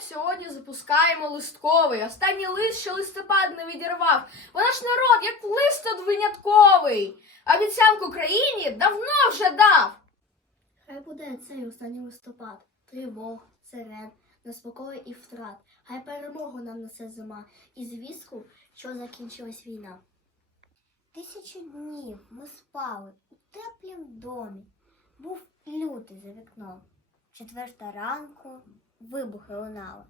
сьогодні запускаємо листковий. Останній лист, що листопад не відірвав. Вона ж народ, як лист тут винятковий. Обіцянку країні давно вже дав. Хай буде цей останній листопад, тривог, сирен, неспокою і втрат. Хай перемогу нам несе зима і звістку, що закінчилась війна. Тисячу днів ми спали у теплім домі. Був лютий за вікном. Четверта ранку вибухи лунали.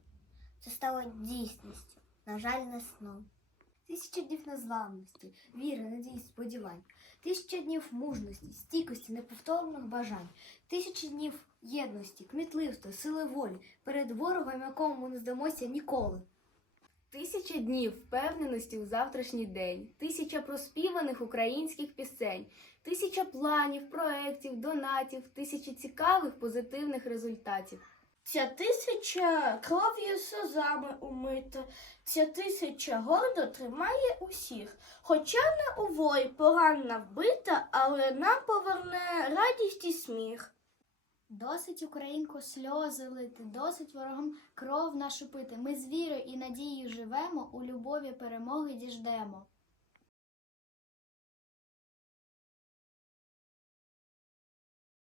Це стало дійсністю, на жаль, не сном. Тисяча днів незламності, віри, надії, сподівань. Тисяча днів мужності, стійкості, неповторних бажань. тисяча днів єдності, кмітливства, сили волі перед ворогом, якому ми не здамося ніколи. Тисяча днів впевненості у завтрашній день, тисяча проспіваних українських пісень, тисяча планів, проєктів, донатів, тисяча цікавих позитивних результатів. Ця тисяча кров'ю сльозами умита, ця тисяча гордо тримає усіх. Хоча не у вої поранена вбита, але нам поверне радість і сміх. Досить українку сльози лити, досить ворогам кров нашу пити. Ми з вірою і надією живемо, у любові перемоги діждемо.